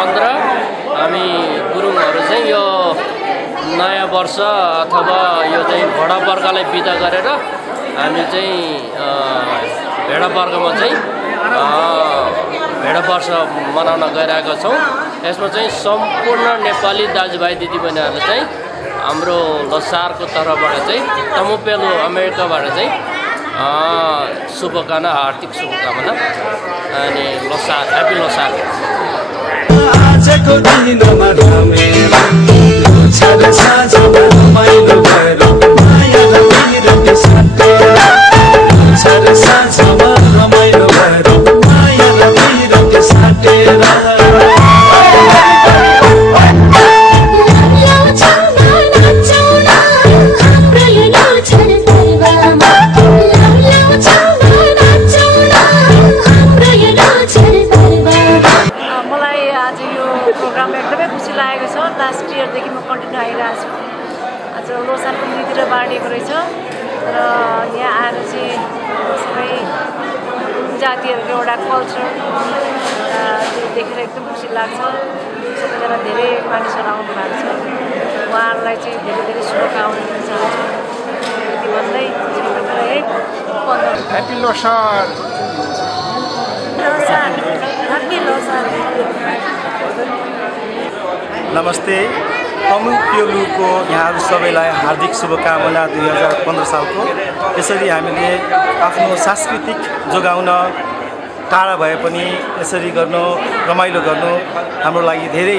2015 हामी गुरुङहरू चाहिँ यो नयाँ वर्ष अथवा यो चाहिँ भडा वर्गलाई बिदा गरेर हामी चाहिँ भेडा वर्गमा चाहिँ भेडा वर्ष मनाउन गइरहेका छौँ। यसमा चाहिँ सम्पूर्ण नेपाली दाजुभाइ दिदीबहिनीहरूले चाहिँ हाम्रो लोसारको तर्फबाट चाहिँ तमुपेलु अमेरिकाबाट चाहिँ शुभकामना, हार्दिक शुभकामना अनि लोसार, ह्याप्पी लोसार। लास्ट इयरदेखि म कन्टिन्यू आइरहेको छु। आज लोसारको नीति र बाँडेको रहेछ र यहाँ आएर चाहिँ सबै जातिहरूको एउटा कल्चर त्यो देखेर एकदम खुसी लाग्छ। सबैजना धेरै मानिसहरू आउनु भएको छ, उहाँहरूलाई चाहिँ धेरै धेरै शुभकामना दिन चाहन्छु। यति भन्दै है ह्याप्पी लोसार। लोसार, ह्याप्पी लोसार। नमस्ते, तमुपेलुको यहाँहरू सबैलाई हार्दिक शुभकामना 2015 सालको। यसरी हामीले आफ्नो सांस्कृतिक जोगाउन टाढा भए पनि यसरी गर्नु, रमाइलो गर्नु हाम्रो लागि धेरै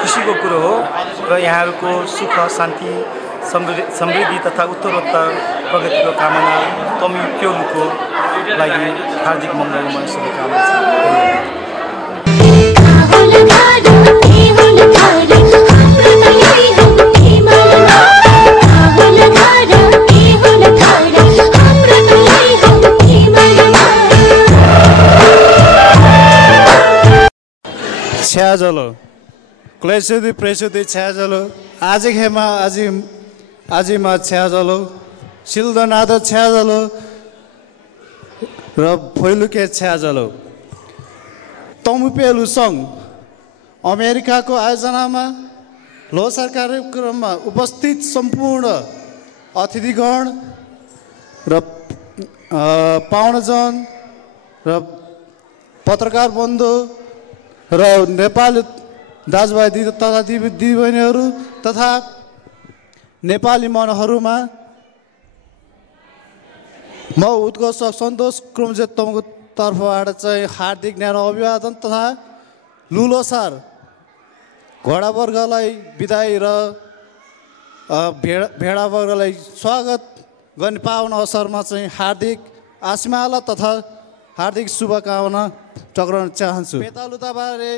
खुसीको कुरो हो र यहाँहरूको सुख शान्ति समृद्धि तथा उत्तरोत्तर प्रगतिको कामना तमुपेलुको लागि हार्दिक मङ्गलमय शुभकामना छ। छ्याजलो क्लेसुदी प्रेसुदी छ्याजलो आजी खेमा आजीमा छ्याजलो सिल्दनाद छ्याजलो र फैलुके छ्याजलो। तमुपेलु सङ्घ अमेरिकाको आयोजनामा लोसार कार्यक्रममा उपस्थित सम्पूर्ण अतिथिगण र पाहुनाजन र पत्रकार बन्धु र नेपाली दाजुभाइ दिदी तथा दिदीबहिनीहरू तथा नेपाली मनहरूमा म उत्कर्ष सन्तोष क्रुम्जेतमको तर्फबाट चाहिँ हार्दिक न्यानो अभिवादन तथा लुलोसार घोडा वर्गलाई बिदाई र भेडा वर्गलाई स्वागत गर्ने पाउने अवसरमा चाहिँ हार्दिक आशीमाला तथा हार्दिक शुभकामना टक्राउन चाहन्छु। बेतालुताबारे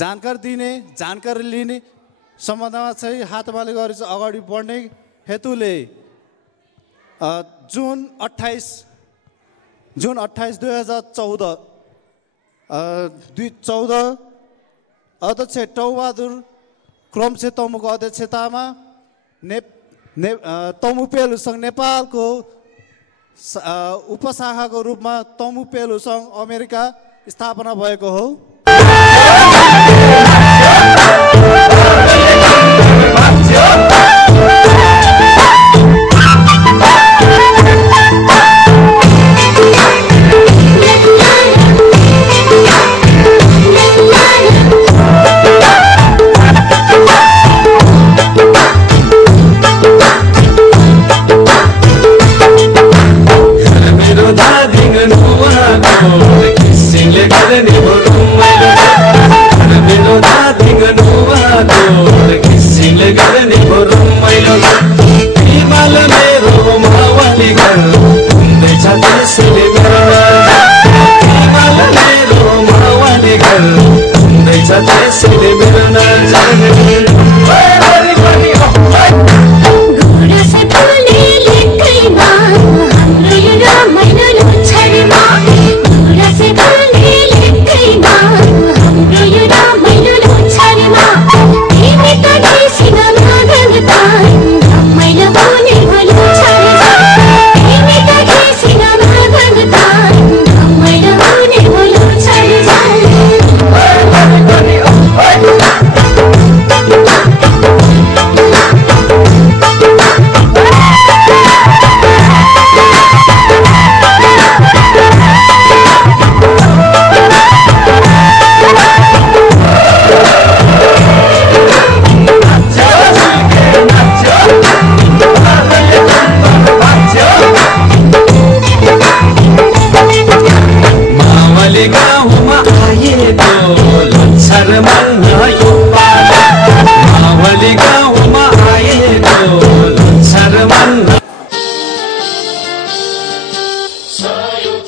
जानकारी दिने, जानकारी लिने सम्बन्धमा चाहिँ हातमाले गरेर अगाडि बढ्ने हेतुले जुन 28 2014 अध्यक्ष टौबहादुर क्रमसेतमुको अध्यक्षतामा तमुपेलु सङ्घ नेपालको उपशाखाको रूपमा तमुपेलु सङ्घ अमेरिका स्थापना भएको हो।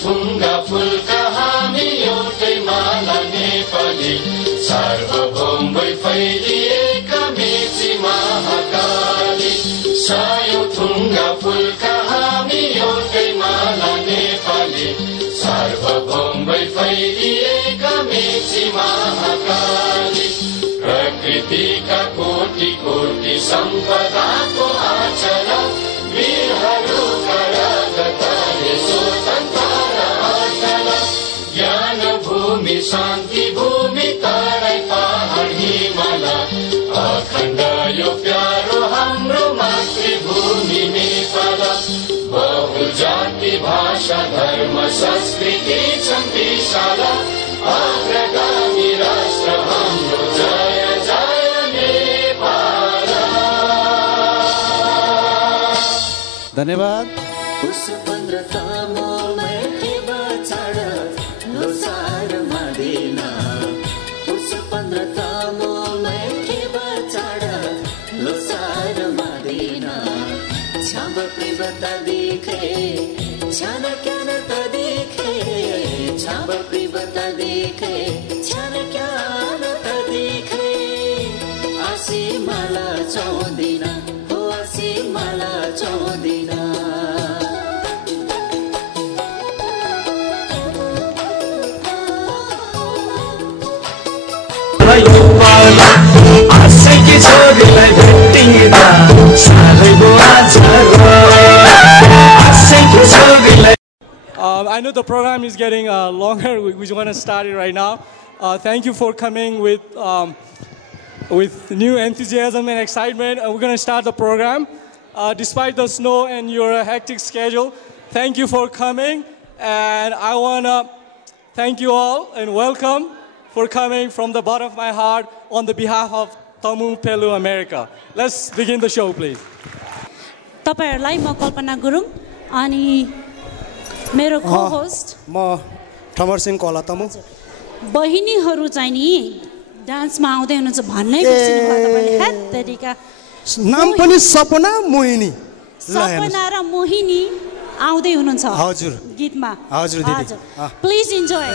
थुङ्गा फुलका हामी एउटै माला नेपाली सार्वभौम भई फैलिएका मेची महाकाली सायौं थुङ्गा फुलका हामी एउटै माला नेपाली सार्वभौम भई फैलिएका मेची महाकाली प्रकृतिका कोटि कोटि सम्पदाको आचर वीरहरूका रगतले स्वतन्त्र अचल ज्ञान भूमि शान्ति भूमि तराई पहाड हिमाल अखण्ड यो प्यारो हाम्रो मातृभूमि नेपाल बहु जाति भाषा धर्म संस्कृति छन् विशाल अग्रगामी राष्ट्र हाम्रो जय जय नेपाल। धन्यवाद। I know the program is getting longer. We just want to start it right now. Thank you for coming with new enthusiasm and excitement. We're going to start the program. Despite the snow and your hectic schedule, thank you for coming. And I want to thank you all and welcome for coming from the bottom of my heart on the behalf of Tamung Pelu America. Let's begin the show, please. तपाईहरुलाई म कल्पना गुरुङ अनि मेरो co-host म ठमर Singh Cola तमु बहिनीहरु चाहिँ नि डान्समा आउँदै हुनुहुन्छ भन्नै बिर्सिनु भयो तपाईले हैत तरिका नाम पनि सपना मोहिनी सपना र मोहिनी आउँदै हुनुहुन्छ हजुर गीतमा हजुर दिदी प्लिज इन्जॉय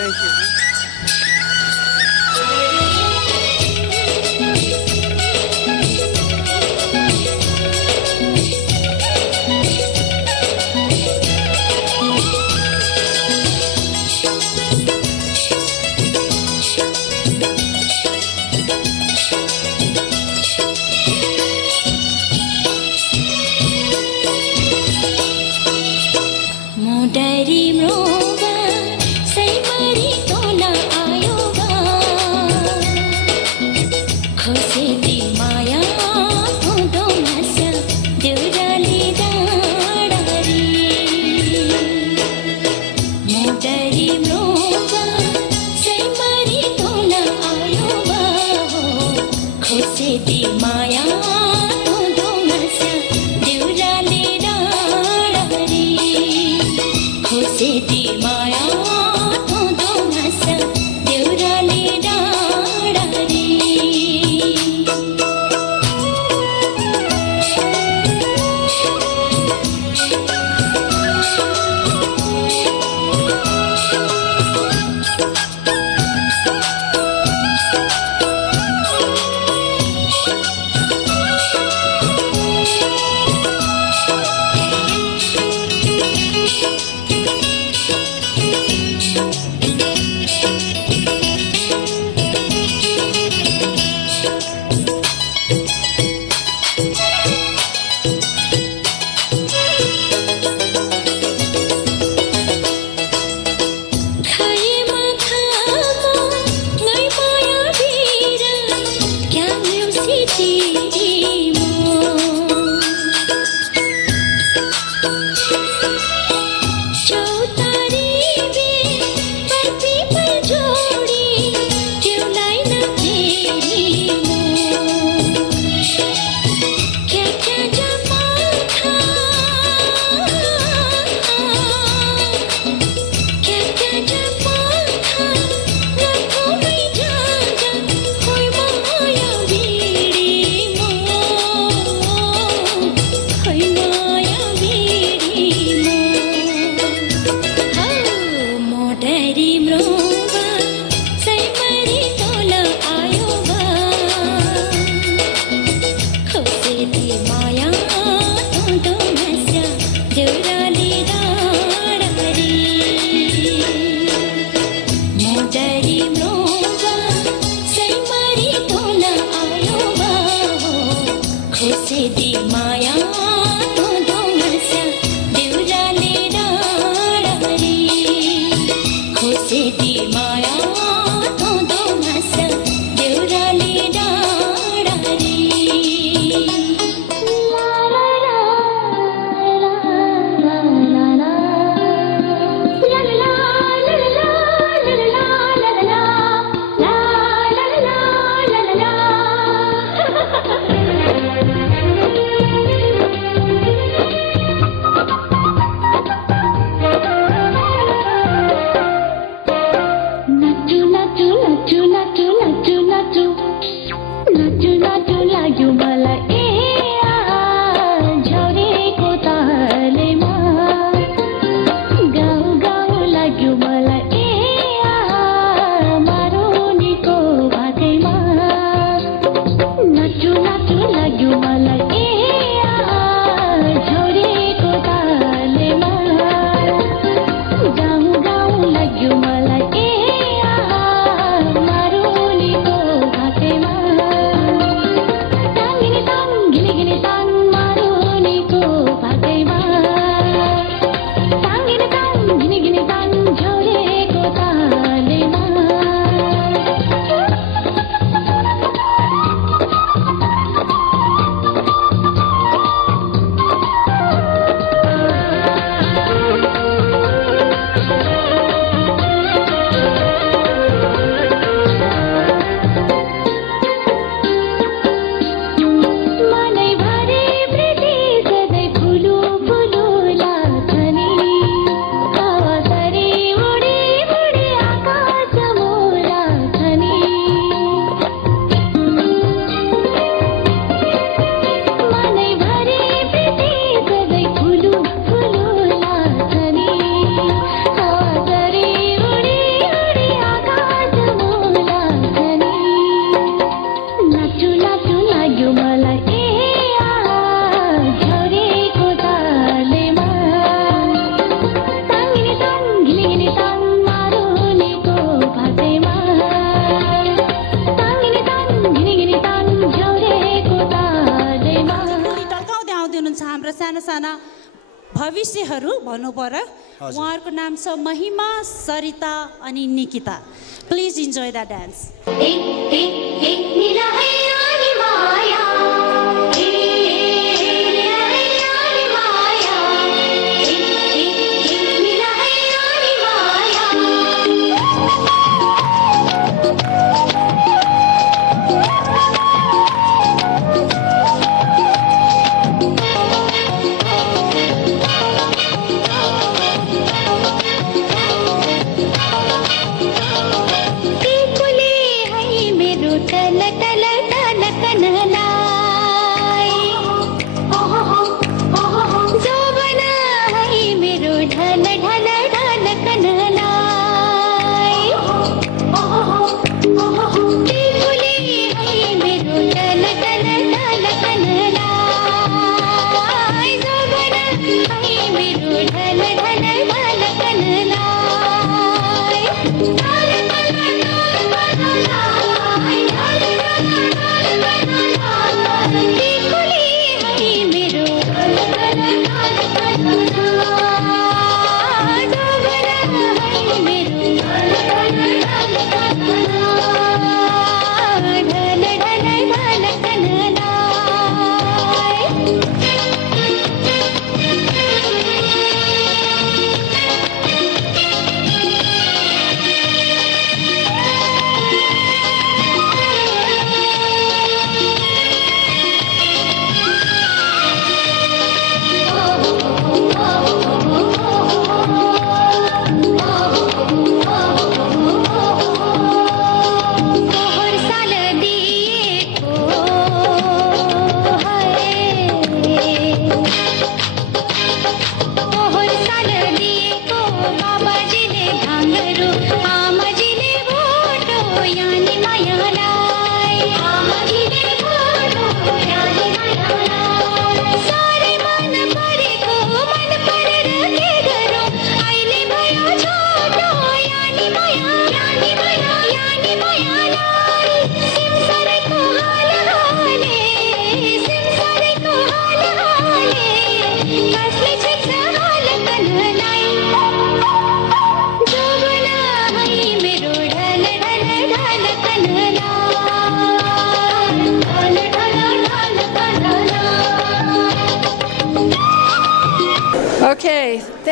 भविष्यहरू भन्नु पर्यो उहाँहरूको नाम छ महिमा सरिता अनि Nikita please enjoy the dance टल टल टल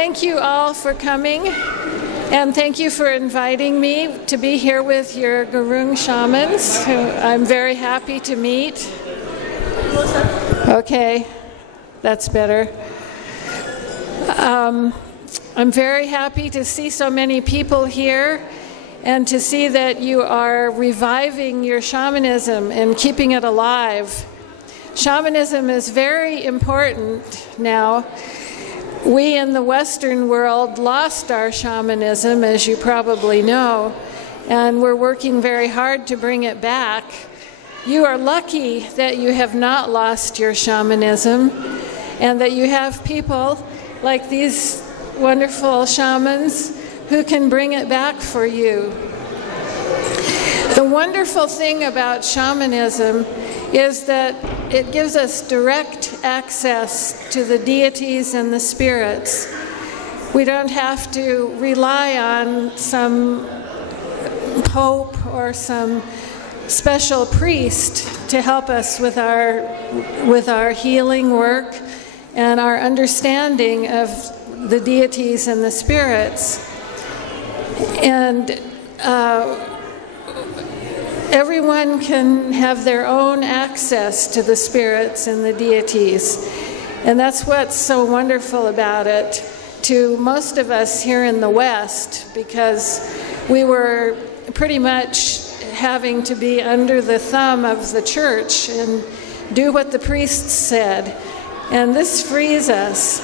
thank you all for coming, and thank you for inviting me to be here with your Gurung shamans, who I'm very happy to meet. Okay, that's better. I'm very happy to see so many people here and to see that you are reviving your shamanism and keeping it alive. Shamanism is very important now. We in the Western world lost our shamanism, as you probably know, and we're working very hard to bring it back. You are lucky that you have not lost your shamanism and that you have people like these wonderful shamans who can bring it back for you. The wonderful thing about shamanism is that it gives us direct access to the deities and the spirits. We don't have to rely on some pope or some special priest to help us with our healing work and our understanding of the deities and the spirits. And everyone can have their own access to the spirits and the deities. And that's what's so wonderful about it to most of us here in the West, because we were pretty much having to be under the thumb of the church and do what the priests said. And this frees us.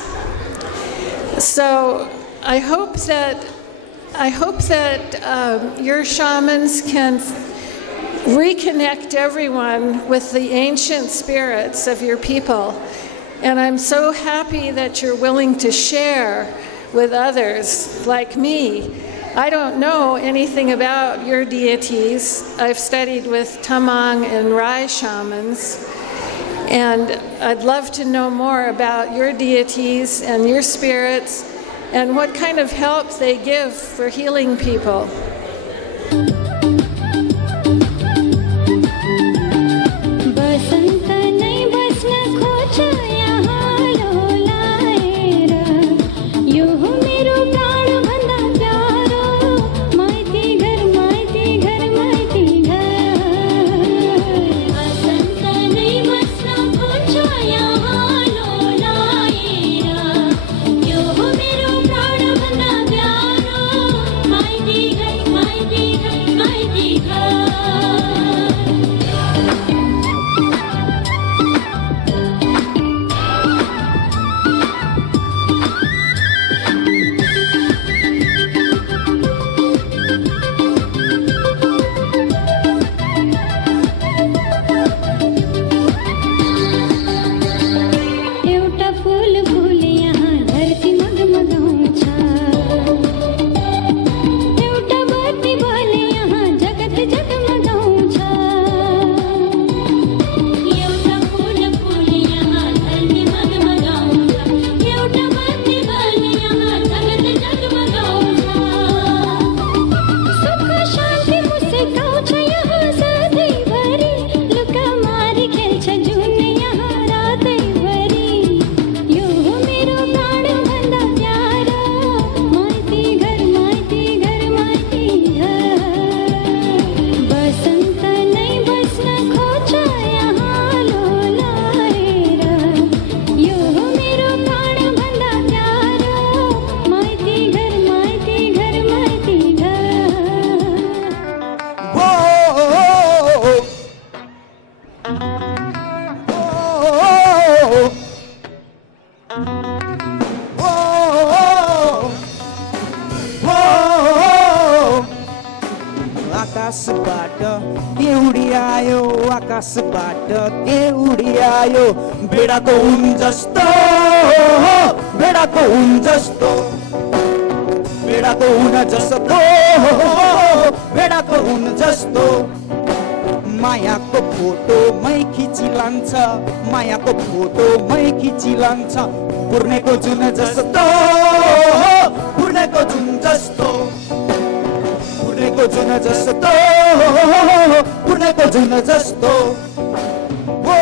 So I hope that your shamans can reconnect everyone with the ancient spirits of your people. And I'm so happy that you're willing to share with others like me. I don't know anything about your deities. I've studied with Tamang and Rai shamans, and I'd love to know more about your deities and your spirits and what kind of help they give for healing people. आकाशबाट के उडिआयो आकाशबाट के उडिआयो भेडाको हुन जस्तो भेडाको हुन जस्तो भेडाको हुन जस्तो भेडाको हुन जस्तो मायाको फोटो मै खिची लान्छ मायाको फोटो मै खिची लान्छ पुर्नेको जुन जस्तो पुर्नेको जुन जस्तो पुर्नेको जुन जस्तो पुर्नेको जुन जस्तो ओ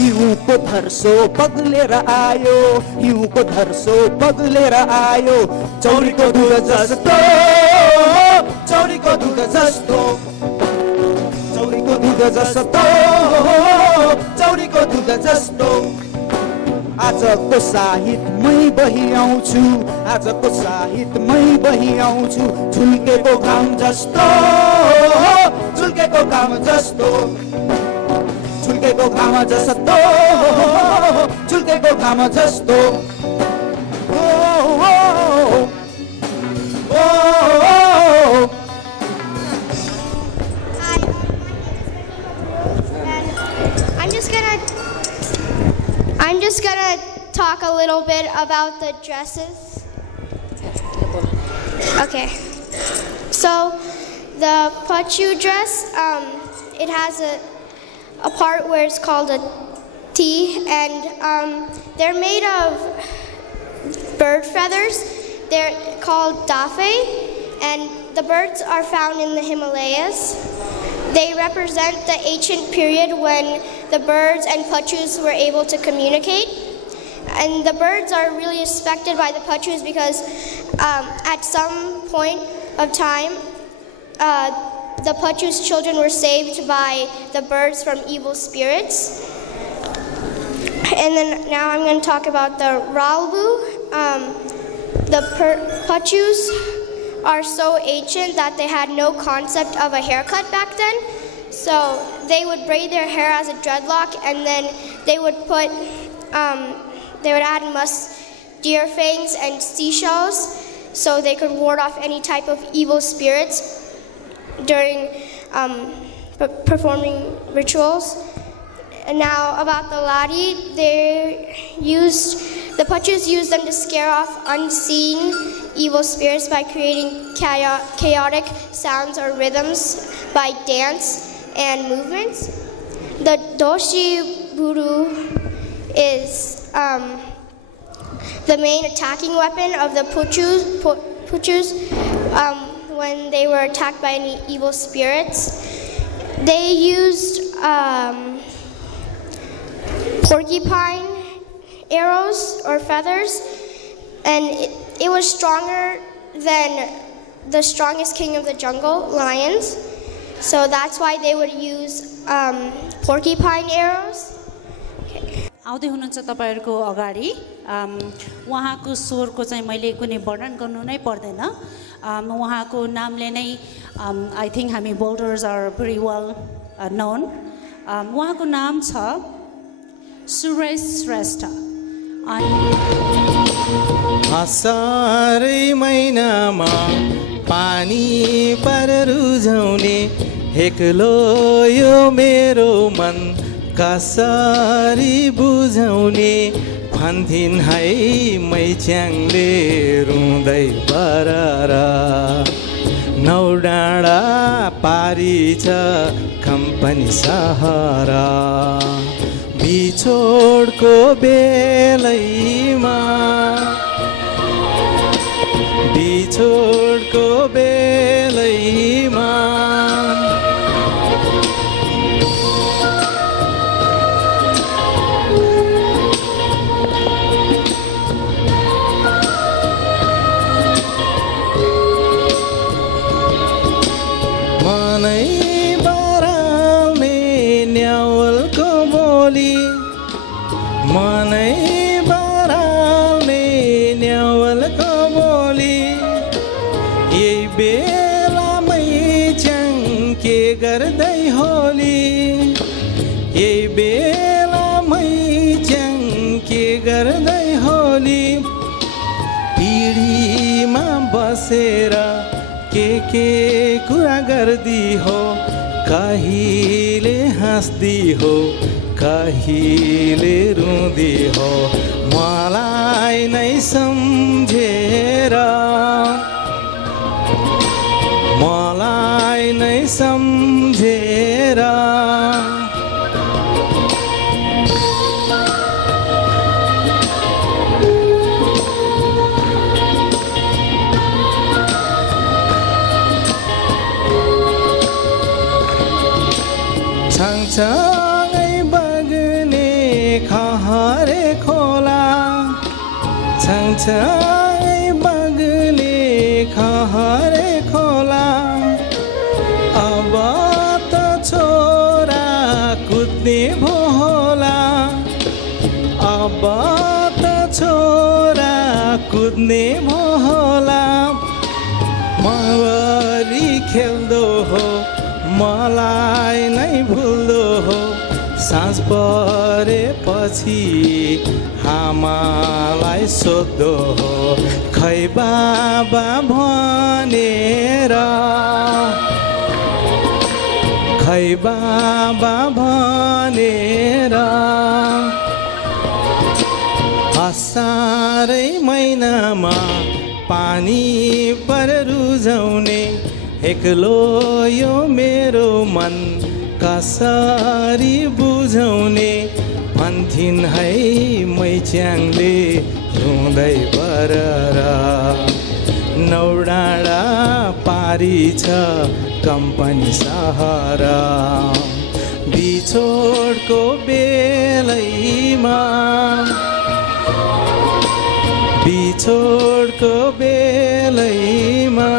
हिउँको धर्सो बग्लेर आयो, हिउँको धर्सो बग्लेर आयो, चौरीको दुध जस्तो, चौरीको दुध जस्तो, चौरीको दुध जस्तो, चौरीको दुध जस्तो। आजको साहित्यमै बहि आउँछु, आजको साहित्यमै बहि आउँछु, झुल्केको घाम जस्तो, झुल्केको घाम जस्तो, झुल्केको घाम जस्तो, झुल्केको घाम जस्तो। I'm just gonna talk a little bit about the dresses. Okay, so the Pachu dress, it has a part where it's called a T, and they're made of bird feathers. They're called dafe, and the birds are found in the Himalayas. They represent the ancient period when the birds and Pachus were able to communicate. And the birds are really respected by the Pachus because at some point of time, the Pachus' children were saved by the birds from evil spirits. And then now I'm going to talk about the Ralbu. The Pachus are so ancient that they had no concept of a haircut back then. So they would braid their hair as a dreadlock, and then they would put, they would add deer fangs and seashells so they could ward off any type of evil spirits during performing rituals. And now about the Ladi, the Pachus used them to scare off unseen evil spirits by creating chaotic sounds or rhythms by dance and movements. The Doshi Buru is the main attacking weapon of the Pachus when they were attacked by any evil spirits. They used porcupine arrows or feathers, and it was stronger than the strongest king of the jungle, lions. So that's why they would use porcupine arrows. आउँदै हुनुहुन्छ तपाईहरुको अगाडि उहाँको स्वरको चाहिँ मैले कुनै वर्णन गर्नु नै पर्दैन उहाँको नामले नै आई थिंक हामी बोल्डर्स आर भेरी वेल नोन उहाँको नाम छ सुरेश श्रेष्ठ आषाढै महिनामा पानी पर रुझाउने एक्लो यो मेरो मन कसरी बुझाउने भन्थिन् है मैच्याङले रुँदै बरारा नौ डाँडा पारी छ कम्पनी सहारा बिछोडको बेलैमा बिछोडको बेलैमा बसेर के कुरा गर्दी हो कहिले हाँस्दी हो कहिले रुँदी हो मलाई नै सम्झेर मलाई नै सम्झेर सँगसँगै बग्ने खहरे खोला सँगसँगै बग्ने खहरे खोला अब त छोरा कुद्ने भो होला अब त छोरा कुद्ने भो होला मवरी खेल्दो हो मलाई नै भुल्दो हो साँझ परेपछि आमालाई सोध्दो हो खै बाबा भनेर खै बाबा भनेर असारै महिनामा पानी पर रुझाउने एक्लो यो मेरो मन कसरी बुझाउने भन्थिन् है मैच्याङले रुँदै बरर नौडाँडा पारी छ कम्पनी सहर बिछोडको बेलैमा बिछोडको बेलैमा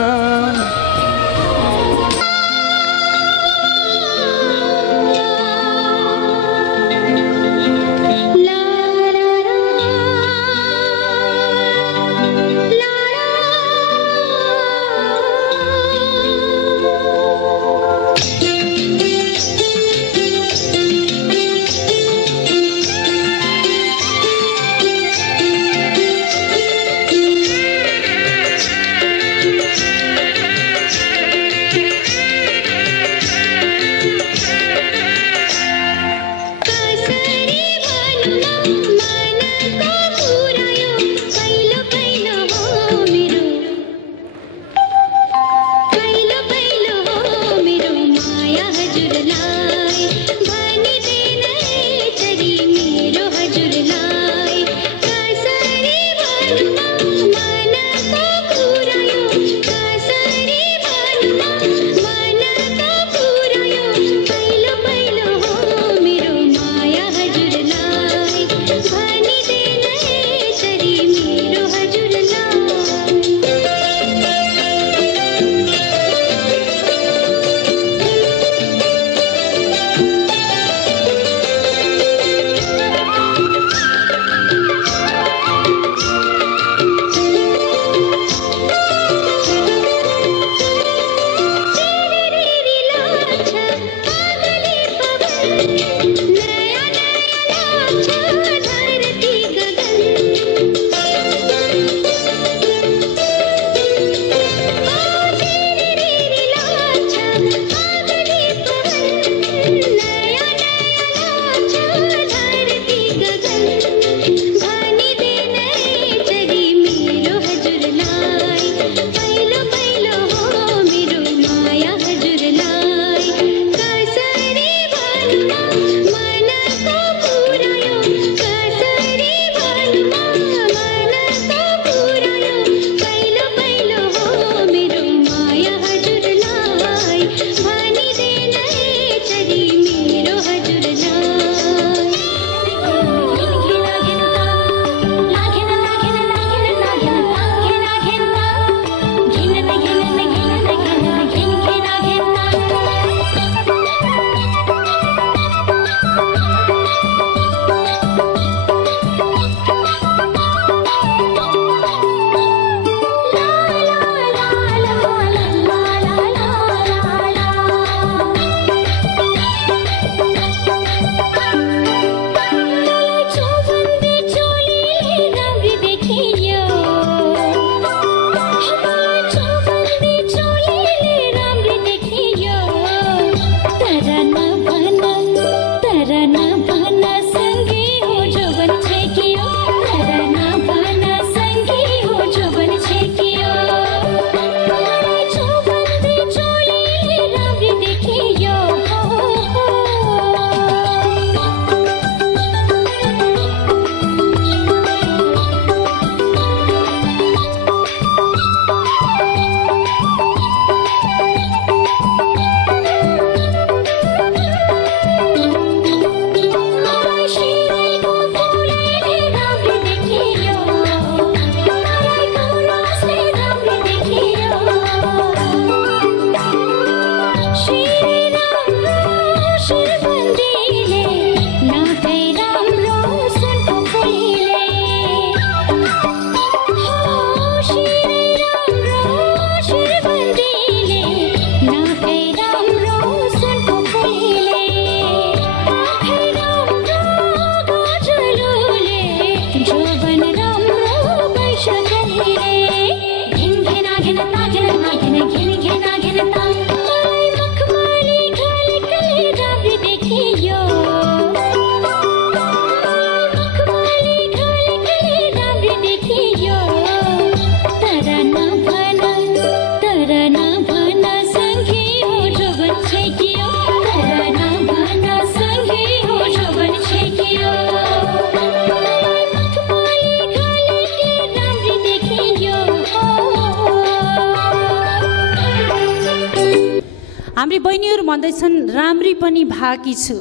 भन्दैछन् राम्री पनि भाकी छु।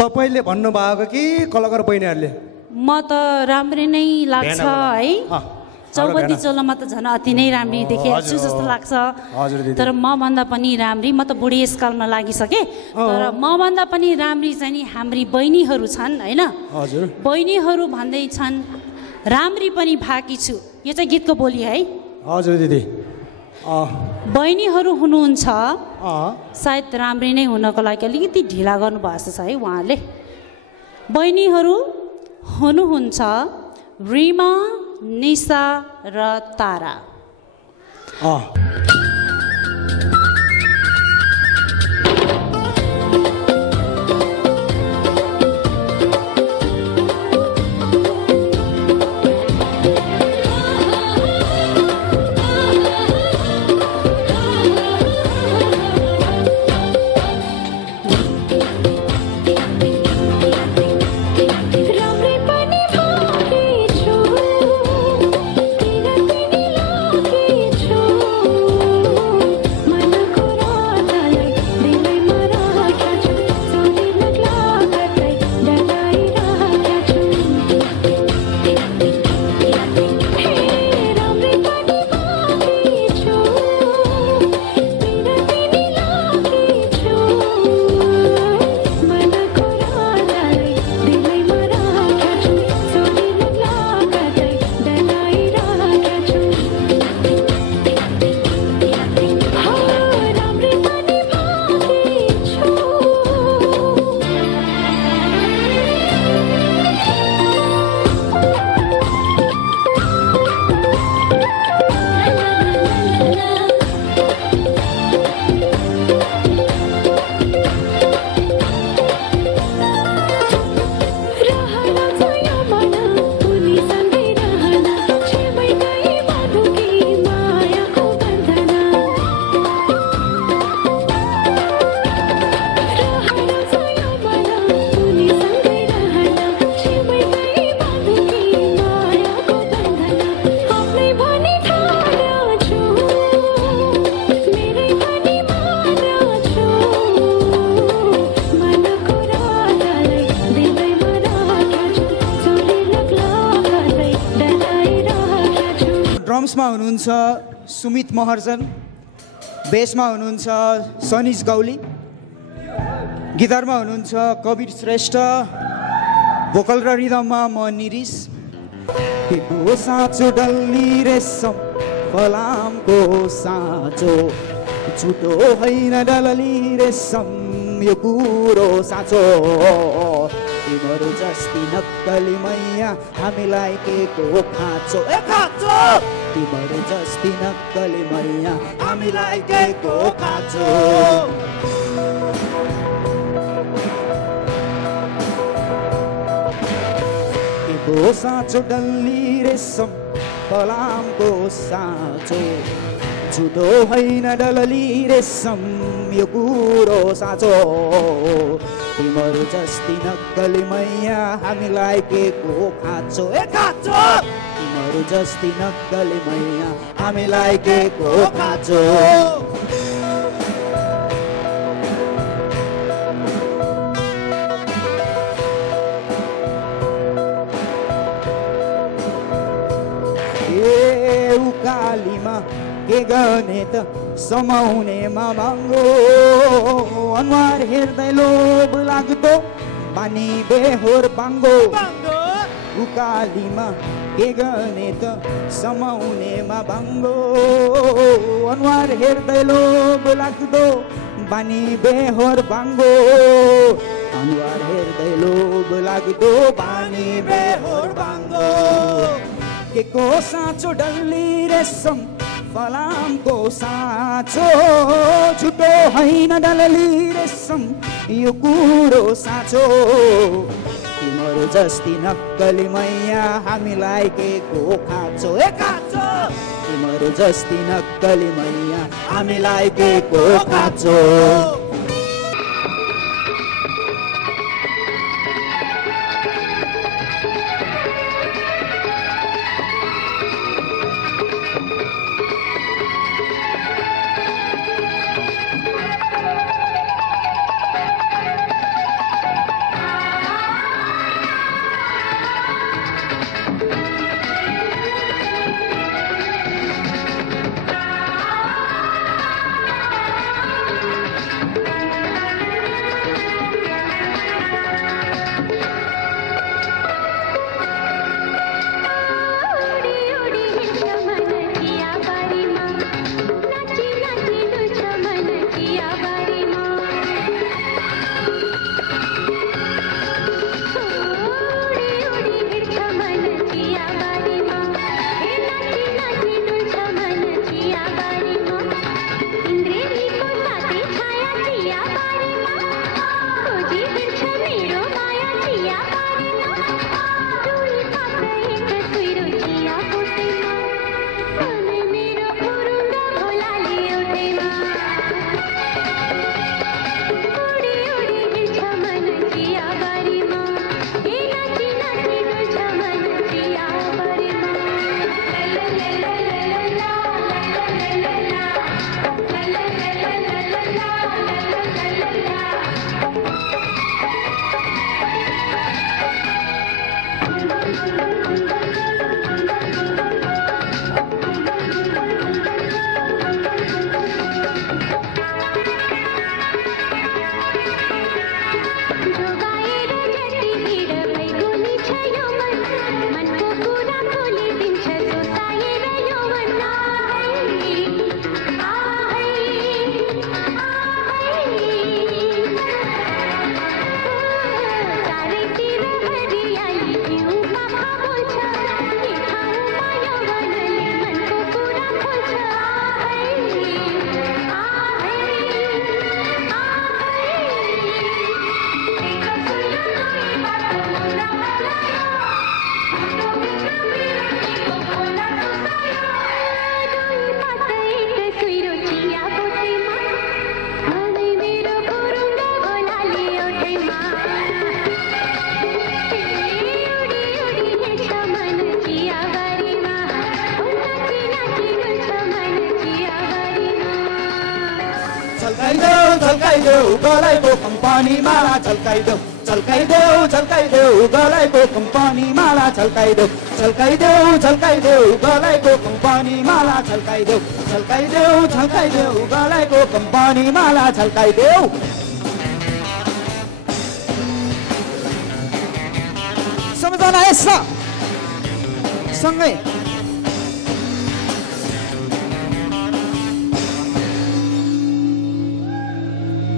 तपाईँले भन्नुभएको कि कलाकार बहिनीहरूले? म त राम्री नै लाग्छ है। चौबन्दी चोलोमा त झन् अति नै राम्री देखिएको छु जस्तो लाग्छ। तर म भन्दा पनि राम्री, म त बुढेसकालमा लागिसकेँ, तर म भन्दा पनि राम्री चाहिँ नि हाम्री बहिनीहरू छन् होइन। बहिनीहरू भन्दै छन् राम्री पनि भाकी छु। यो चाहिँ गीतको बोली है। हजुर दिदी। बहिनीहरू हुनुहुन्छ, सायद राम्री नै हुनको लागि अलिकति ढिला गर्नुभएको छ है उहाँले। बहिनीहरू हुनुहुन्छ रिमा, निशा र तारा। ड्रम्समा हुनुहुन्छ सुमित महर्जन, बेसमा हुनुहुन्छ सनिज गौली, गिटारमा हुनुहुन्छ कबीर श्रेष्ठ, भोकल र रिदममा म निरिस। साँचो डल्ली रेशम फलामको साँचो, छुटो होइन डल्ली रेशम यो कुरो साँचो। तिम्रो जस्ती नक्कली मैया हामीलाई के को खाँचो, ए खाँचो। तिम्रो जस्ती नक्कली मैया हामीलाई के को खाँचो। तिम्रो साँचो डल्ली रेशम फलामको साँचो, झुटो होइन डल्ली रेशम यो कुरो साँचो। तिम्रो जस्ती नक्कली मैया हामीलाई के को खाँचो, ए खाँचो। तिम्रो जस्ती नक्कली मैया हामीलाई के को खाँचो। ए उकालीमा के गर्ने त समाउनेमा महँगो, अनुहार हेर्दै लोभ लाग्दो बानी बेहोर बाङ्गो। उकालीमा के गर्ने त समाउनेमा बाङ्गो, अनुहार हेर्दै लोभ लाग्दो बानी बेहोर बाङ्गो। अनुहार हेर्दै लोभ लाग्दो बानी बेहोर बाङ्गो। के को साँचो डल्ली रेशम फलामको साँचो, छुटो होइन डल्ली रेशम यो कुरो साँचो। तिम्रो जस्ती नक्कली मैया हामीलाई के को खाँचो, ए खाँचो। तिम्रो जस्ती नक्कली मैया हामीलाई के को खाँचो। झल्काइदेऊ गलाइको कम्पनी माला झल्काइदेऊ झल्काइदेऊ झल्काइदेऊ गलाइको कम्पनी माला झल्काइदेऊ झल्काइदेऊ झल्काइदेऊ गलाइको कम्पनी माला झल्काइदेऊ झल्काइदेऊ झल्काइदेऊ गलाइको कम्पनी माला झल्काइदेऊ सबैजना यसो सँगै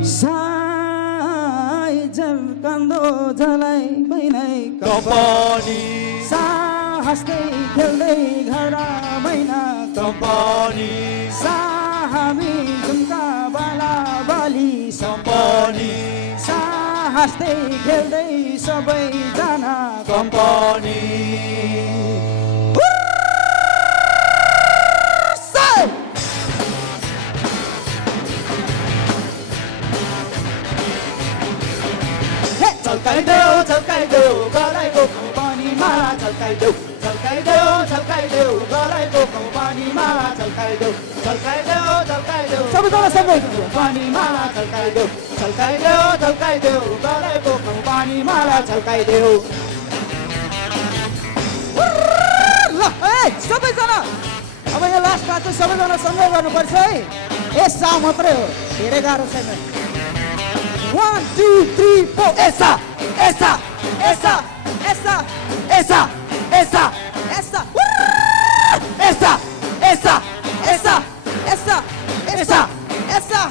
साई झल्कन्दो झलाई बैनै कम्पनी सा हाँस्दै खेल्दै घर मैना कम्पनी सा हामी झुम्का बाला बाली सम्पनी सा हाँस्दै खेल्दै सबैजना कम्पनी झल्काइदेऊ झल्काइदेऊ गलाइको कम्पनी माला झल्काइदेऊ झल्काइदेऊ झल्काइदेऊ गलाइको कम्पनी माला झल्काइदेऊ झल्काइदेऊ झल्काइदेऊ सबैजना सँगै कम्पनी माला झल्काइदेऊ झल्काइदेऊ झल्काइदेऊ गलाइको कम्पनी माला झल्काइदेऊ ल ए सबैजना अब यहाँ लास्टमा चाहिँ सबैजना सँगै गर्नुपर्छ है यसा मात्रै हो धेरै गाह्रो छैन 1 2 3 4 esa esa esa esa esa esa esa esa esa esa esa esa esa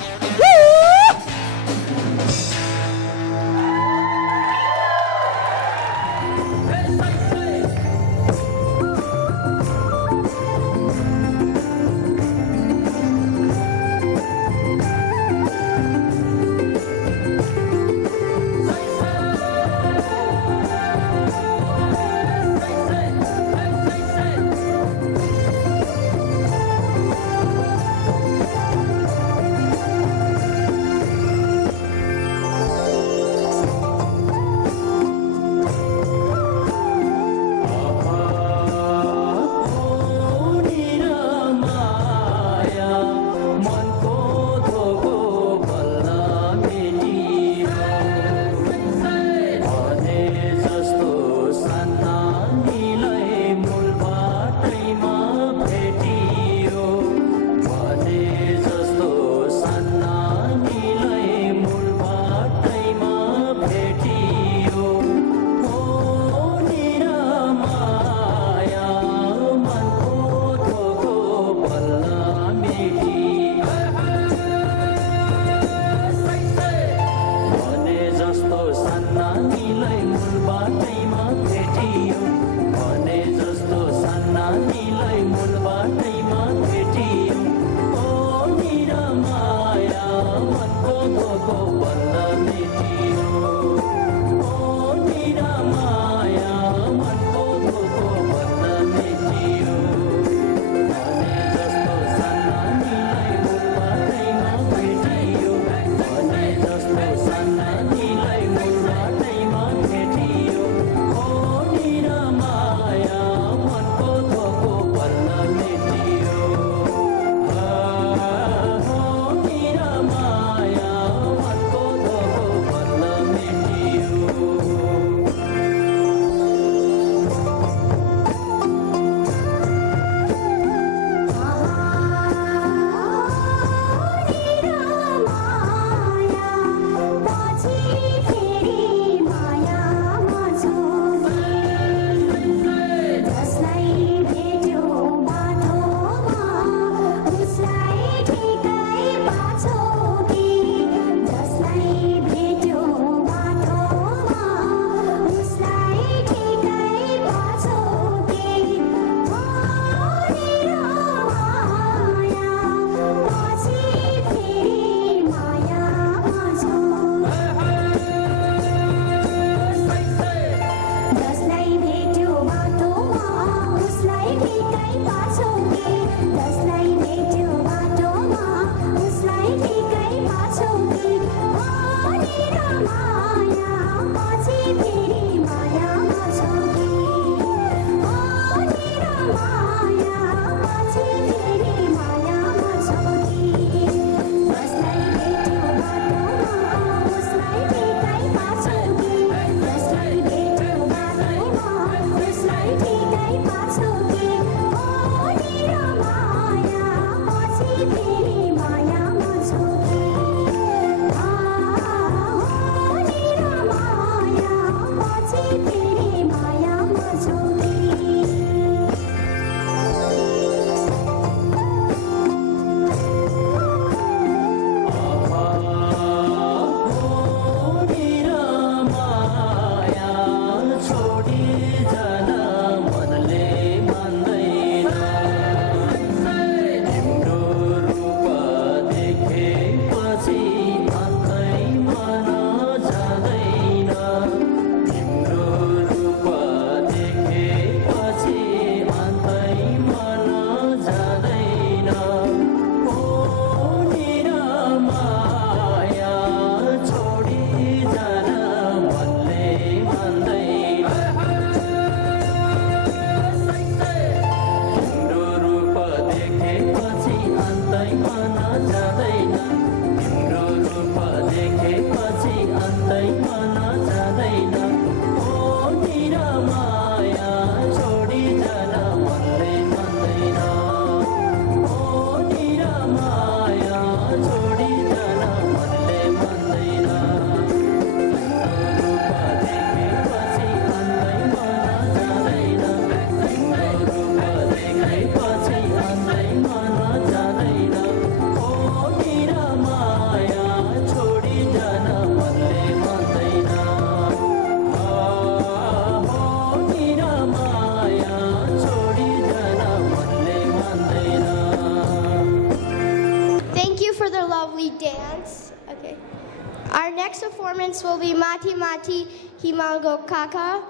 next performance will be Mati Mati Himalgo Kaka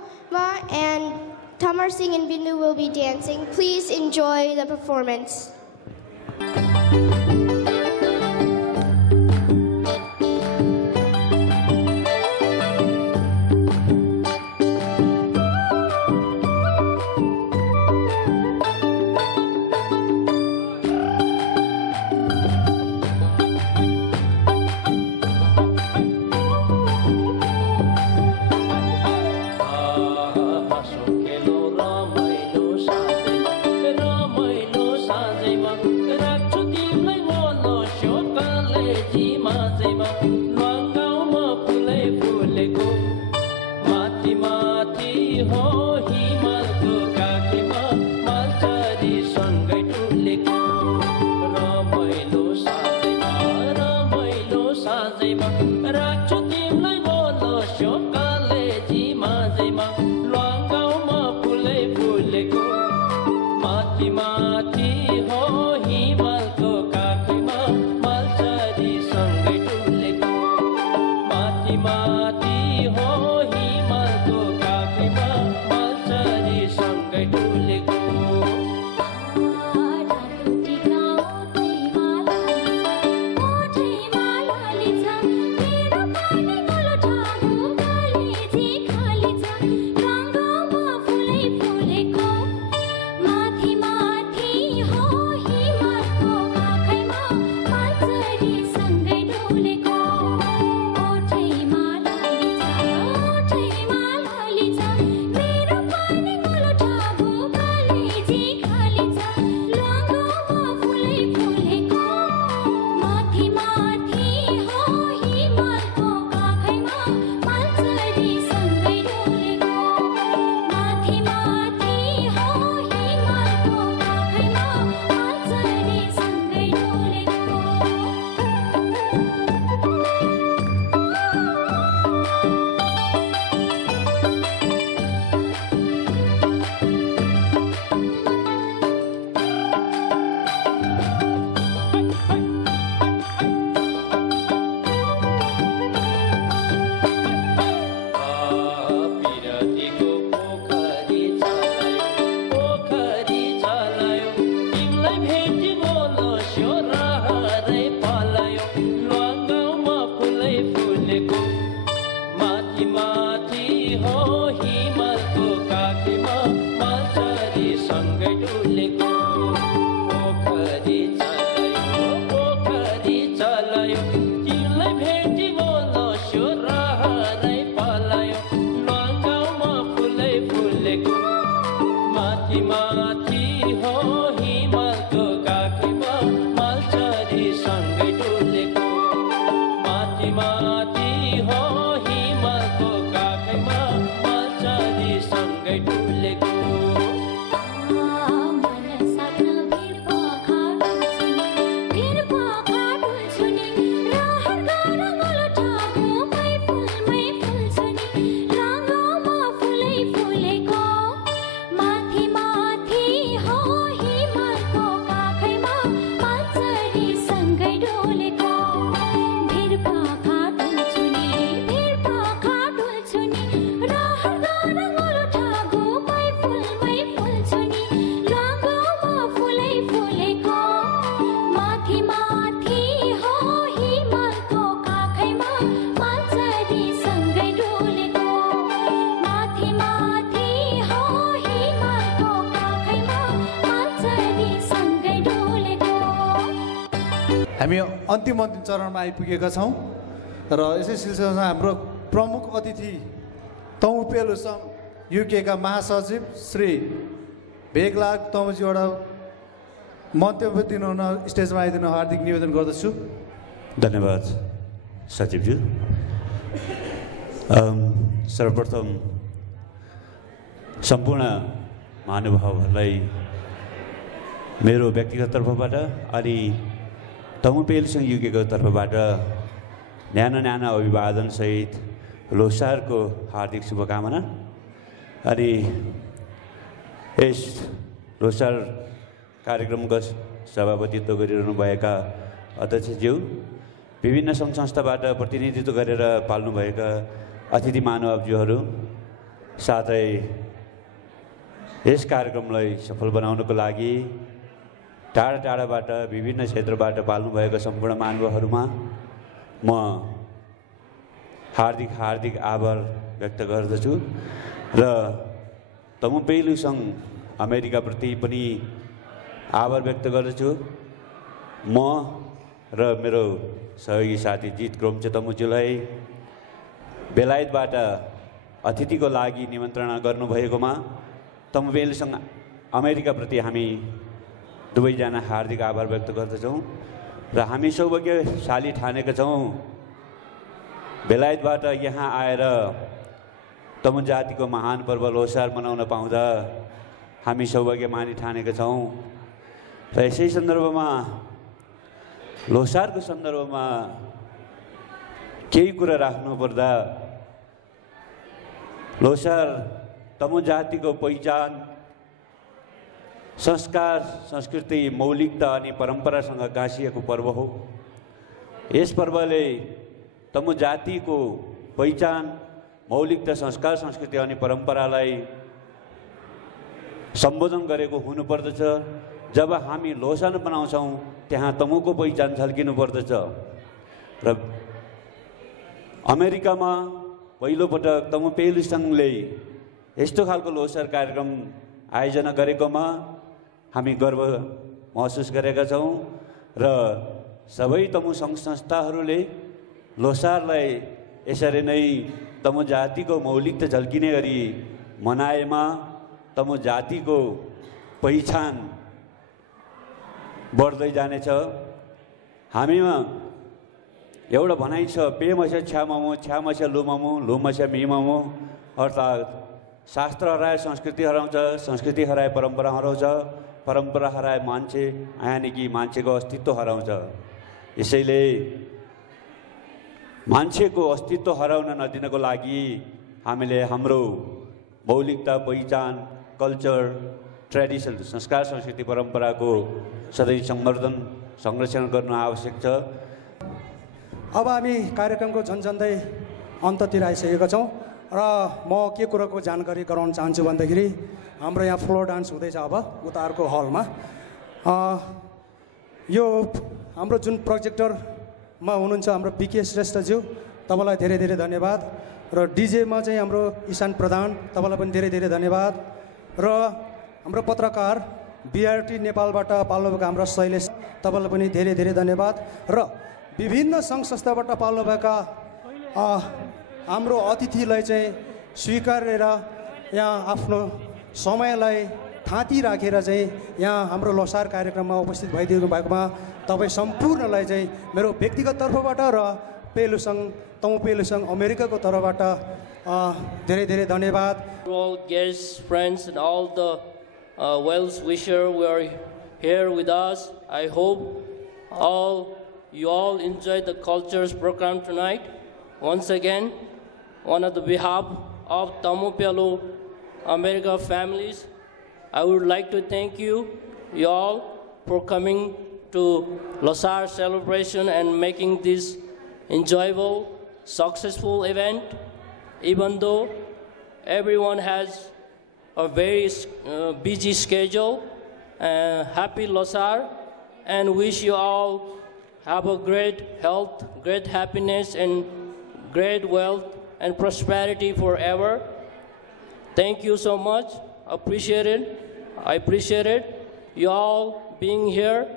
and Tamar Singh and Bindu will be dancing. Please enjoy the performance. हामी अन्तिम चरणमा आइपुगेका छौँ र यसै सिलसिलामा हाम्रो प्रमुख अतिथि तौपेलु सङ्घ युकेका महासचिव श्री भेगलाग तमजीबाट मन्तव्य दिनुहुन स्टेजमा आइदिनु हार्दिक निवेदन गर्दछु। धन्यवाद सचिवज्यू। सर्वप्रथम सम्पूर्ण महानुभावहरूलाई मेरो व्यक्तिगत तर्फबाट अनि तमुपेलसँग युकेको तर्फबाट न्याना अभिवादनसहित लोसारको हार्दिक शुभकामना। अनि यस लोसार कार्यक्रमको सभापतित्व गरिरहनुभएका अध्यक्षज्यू विभिन्न सङ्घ संस्थाबाट प्रतिनिधित्व गरेर पाल्नुभएका अतिथि महानुभावज्यूहरू साथै यस कार्यक्रमलाई सफल बनाउनको लागि टाढा टाढाबाट विभिन्न क्षेत्रबाट पाल्नुभएका सम्पूर्ण महानुभावहरूमा म हार्दिक हार्दिक आभार व्यक्त गर्दछु र तमु पेलु सङ्घ अमेरिकाप्रति पनि आभार व्यक्त गर्दछु। म र मेरो सहयोगी साथी जित क्रोमचे तमुज्यूलाई बेलायतबाट अतिथिको लागि निमन्त्रणा गर्नुभएकोमा तमु पेलु सङ्घ अमेरिकाप्रति हामी दुवैजना हार्दिक आभार व्यक्त गर्दछौँ र हामी सौभाग्यशाली ठानेका छौँ बेलायतबाट यहाँ आएर तमु जातिको महान पर्व लोसार मनाउन पाउँदा हामी सौभाग्य मानी ठानेका छौँ र यसै सन्दर्भमा लोसारको सन्दर्भमा केही कुरा राख्नुपर्दा लोसार तमु जातिको पहिचान संस्कार संस्कृति मौलिकता अनि परम्परासँग गाँसिएको पर्व हो। यस पर्वले तमु जातिको पहिचान मौलिकता संस्कार संस्कृति अनि परम्परालाई सम्बोधन गरेको हुनुपर्दछ। जब हामी लोसार मनाउँछौँ त्यहाँ तमुको पहिचान झल्किनु पर्दछ र अमेरिकामा पहिलोपटक तमु पेलु सङ्घले यस्तो खालको लोसार कार्यक्रम आयोजना गरेकोमा हामी गर्व महसुस गरेका छौँ र सबै तमु सङ्घ संस्थाहरूले लोसारलाई यसरी नै तमु जातिको मौलिकता झल्किने गरी मनाएमा तमु जातिको पहिचान बढ्दै जानेछ। हामीमा एउटा भनाइ छ पेमस्या छ्याममो छ्यामस्या लुममो लुमस्या मिममो अर्थात् शास्त्र हराए संस्कृति हराउँछ संस्कृति हराए परम्परा हराउँछ परम्परा हराए मान्छे यानि कि मान्छेको अस्तित्व हराउँछ। यसैले मान्छेको अस्तित्व हराउन नदिनको लागि हामीले हाम्रो मौलिकता पहिचान कल्चर ट्रेडिसन संस्कार संस्कृति परम्पराको सधैँ संवर्धन संरक्षण गर्नु आवश्यक छ। अब हामी कार्यक्रमको झन्झन्दै अन्ततिर आइसकेका छौँ र म के कुराको जानकारी गराउन चाहन्छु भन्दाखेरि हाम्रो यहाँ फ्लोर डान्स हुँदैछ अब उता अर्को हलमा। यो हाम्रो जुन प्रोजेक्टरमा हुनुहुन्छ हाम्रो पिके श्रेष्ठज्यू तपाईँलाई धेरै धेरै धन्यवाद र डिजेमा चाहिँ हाम्रो ईशान प्रधान तपाईँलाई पनि धेरै धेरै धन्यवाद र हाम्रो पत्रकार बिआरटी नेपालबाट पाल्नुभएको हाम्रो शैलेश तपाईँलाई पनि धेरै धेरै धन्यवाद र विभिन्न सङ्घ संस्थाबाट पाल्नुभएका हाम्रो अतिथिलाई चाहिँ स्वीकारेर यहाँ आफ्नो समयलाई थाँती राखेर चाहिँ यहाँ हाम्रो लोसार कार्यक्रममा उपस्थित भइदिनु भएकोमा तपाईँ सम्पूर्णलाई चाहिँ मेरो व्यक्तिगत तर्फबाट र पेलु सङ्घ तमु पेलु सङ्घ अमेरिकाको तर्फबाट धेरै धेरै धन्यवाद। All guests, friends and all the well-wishers who are here with us, I hope you all enjoy the cultures program tonight. Once again, on the behalf of Tamu Pelu America families, I would like to thank you all for coming to Losar celebration and making this enjoyable, successful event. Even though everyone has a very busy schedule, happy Losar, and wish you all have a great health, great happiness, and great wealth and prosperity forever. Thank you so much. Appreciate it. I appreciate it. You all being here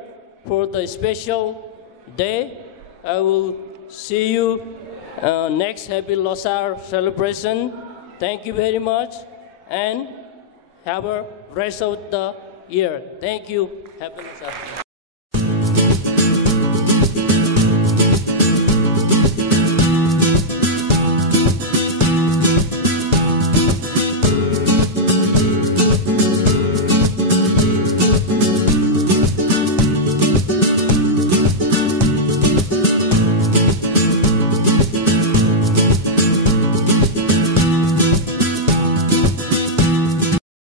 for the special day. I will see you next Happy Losar celebration. Thank you very much and have a rest of the year. Thank you. Happy Losar.